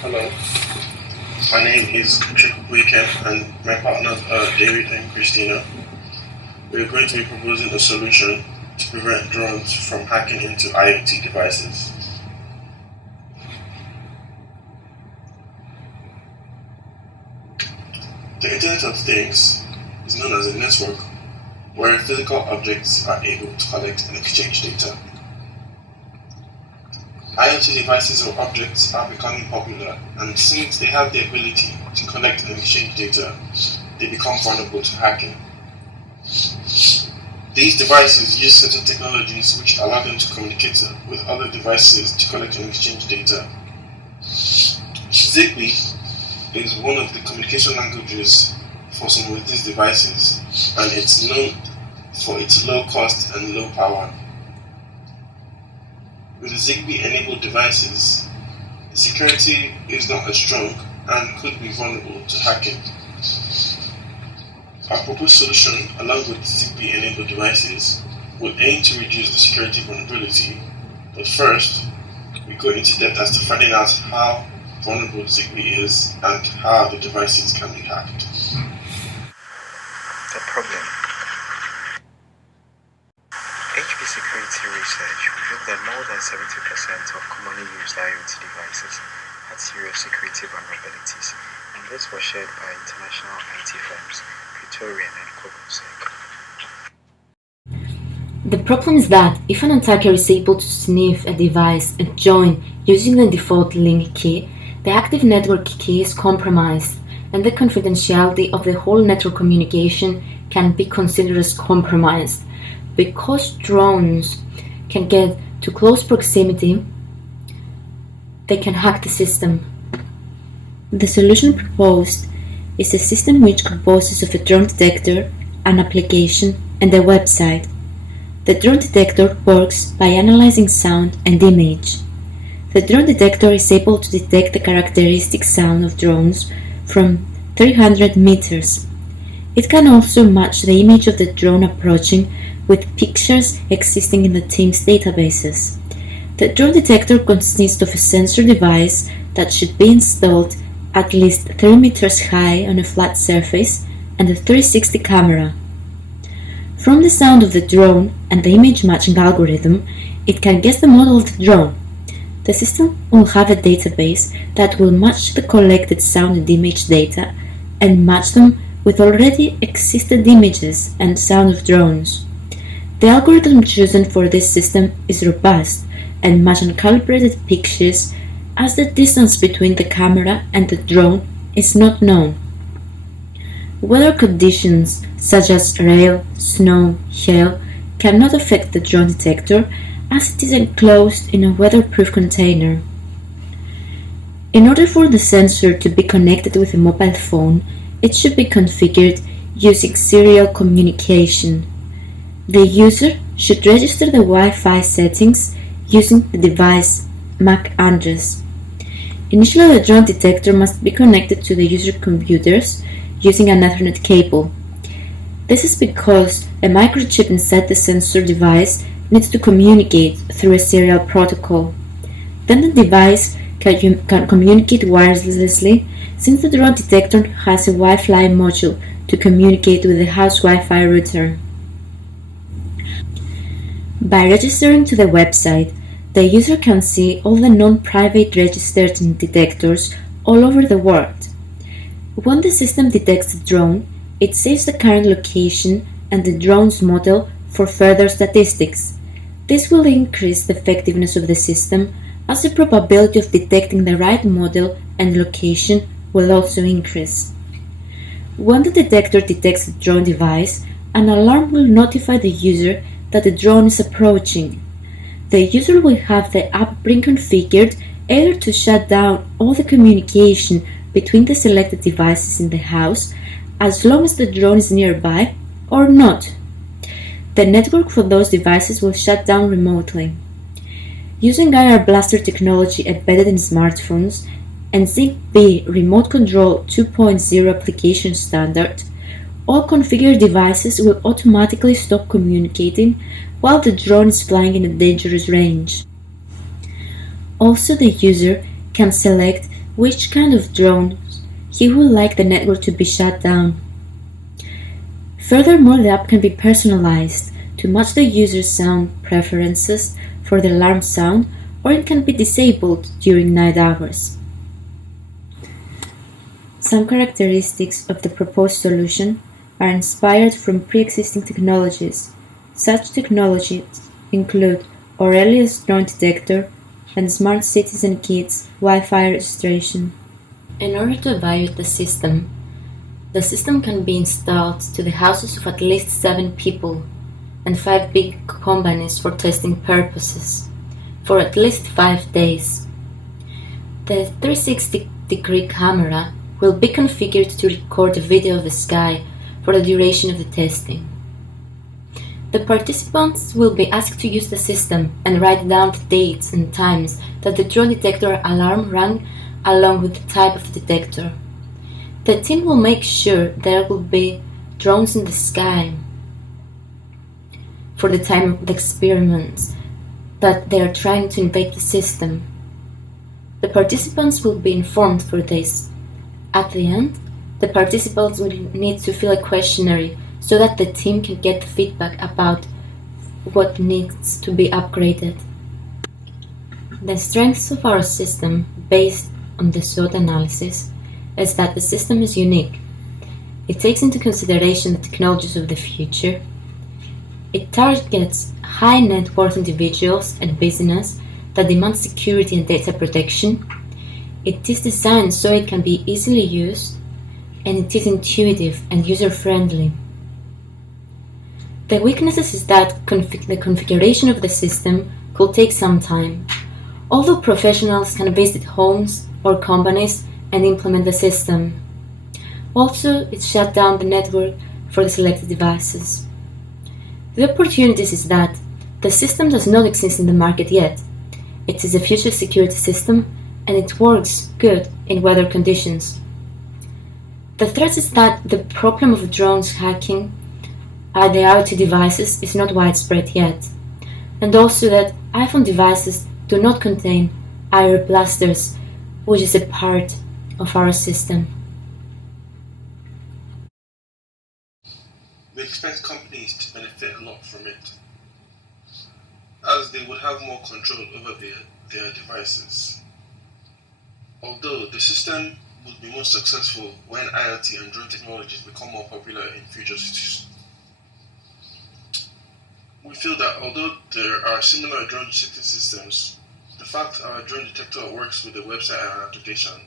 Hello, my name is Triple Weekend and my partners are David and Christina. We are going to be proposing a solution to prevent drones from hacking into IoT devices. The Internet of Things is known as a network where physical objects are able to collect and exchange data. IoT devices or objects are becoming popular, and since they have the ability to collect and exchange data, they become vulnerable to hacking. These devices use certain technologies which allow them to communicate with other devices to collect and exchange data. Zigbee is one of the communication languages for some of these devices, and it's known for its low cost and low power. With Zigbee-enabled devices, security is not as strong and could be vulnerable to hacking. Our proposed solution, along with Zigbee-enabled devices, will aim to reduce the security vulnerability, but first, we go into depth as to finding out how vulnerable Zigbee is and how the devices can be hacked. The problem. HP Security Research revealed that more than 70% of commonly used IoT devices had serious security vulnerabilities, and this was shared by international IT firms Praetorian and CognSec. The problem is that if an attacker is able to sniff a device and join using the default link key, the active network key is compromised, and the confidentiality of the whole network communication can be considered as compromised. Because drones can get to close proximity, they can hack the system. The solution proposed is a system which composes of a drone detector, an application, and a website. The drone detector works by analyzing sound and image. The drone detector is able to detect the characteristic sound of drones from 300 meters. It can also match the image of the drone approaching with pictures existing in the team's databases. The drone detector consists of a sensor device that should be installed at least 3 meters high on a flat surface and a 360 camera. From the sound of the drone and the image matching algorithm, it can guess the model of the drone. The system will have a database that will match the collected sound and image data and match them with already existed images and sound of drones. The algorithm chosen for this system is robust and match uncalibrated pictures, as the distance between the camera and the drone is not known. Weather conditions such as rain, snow, hail cannot affect the drone detector, as it is enclosed in a weatherproof container. In order for the sensor to be connected with a mobile phone, it should be configured using serial communication. The user should register the Wi-Fi settings using the device MAC address. Initially, the drone detector must be connected to the user computers using an Ethernet cable. This is because a microchip inside the sensor device needs to communicate through a serial protocol. Then the device can communicate wirelessly, since the drone detector has a Wi-Fi module to communicate with the house Wi-Fi router. By registering to the website, the user can see all the non-private registered detectors all over the world. When the system detects the drone, it saves the current location and the drone's model for further statistics. This will increase the effectiveness of the system, as the probability of detecting the right model and location will also increase. When the detector detects the drone device, an alarm will notify the user that the drone is approaching. The user will have the app pre-configured either to shut down all the communication between the selected devices in the house as long as the drone is nearby, or not. The network for those devices will shut down remotely. Using IR Blaster technology embedded in smartphones and Zigbee Remote Control 2.0 application standard, all configured devices will automatically stop communicating while the drone is flying in a dangerous range. Also, the user can select which kind of drones he would like the network to be shut down. Furthermore, the app can be personalized to match the user's sound preferences for the alarm sound, or it can be disabled during night hours. Some characteristics of the proposed solution are inspired from pre-existing technologies. Such technologies include Aurelius drone detector and smart citizen kits Wi-Fi registration. In order to evaluate the system can be installed to the houses of at least 7 people and 5 big companies for testing purposes for at least 5 days. The 360-degree camera will be configured to record a video of the sky for the duration of the testing. The participants will be asked to use the system and write down the dates and times that the drone detector alarm rang along with the type of the detector. The team will make sure there will be drones in the sky for the time of the experiments that they are trying to invade the system. The participants will be informed for this. At the end, the participants will need to fill a questionnaire so that the team can get feedback about what needs to be upgraded. The strengths of our system, based on the SWOT analysis, is that the system is unique. It takes into consideration the technologies of the future. It targets high net worth individuals and business that demand security and data protection. It is designed so it can be easily used, and it is intuitive and user-friendly. The weaknesses is that the configuration of the system could take some time, although professionals can visit homes or companies and implement the system. Also, it shut down the network for the selected devices. The opportunities is that the system does not exist in the market yet. It is a future security system and it works good in weather conditions. The threat is that the problem of drones hacking the IoT devices is not widespread yet, and also that iPhone devices do not contain IR blasters, which is a part of our system. We expect companies to benefit a lot from it, as they would have more control over their devices. Although the system would be more successful when IoT and drone technologies become more popular in future cities. We feel that although there are similar drone detecting systems, the fact our drone detector works with the website and application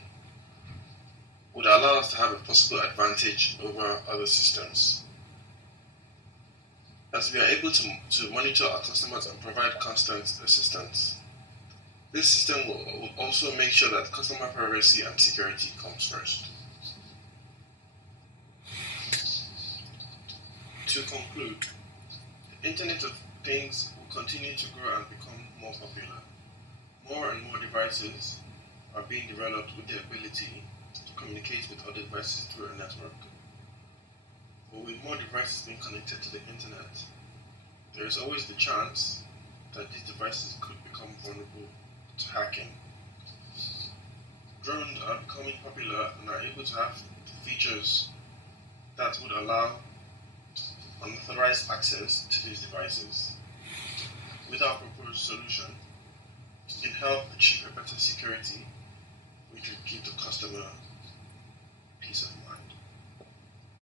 would allow us to have a possible advantage over other systems, as we are able to monitor our customers and provide constant assistance. This system will also make sure that customer privacy and security comes first. To conclude, the Internet of Things will continue to grow and become more popular. More and more devices are being developed with the ability to communicate with other devices through a network. But with more devices being connected to the Internet, there is always the chance that these devices could become vulnerable to hacking. Drones are becoming popular and are able to have features that would allow unauthorized access to these devices. With our proposed solution, it can help achieve a better security, which would give the customer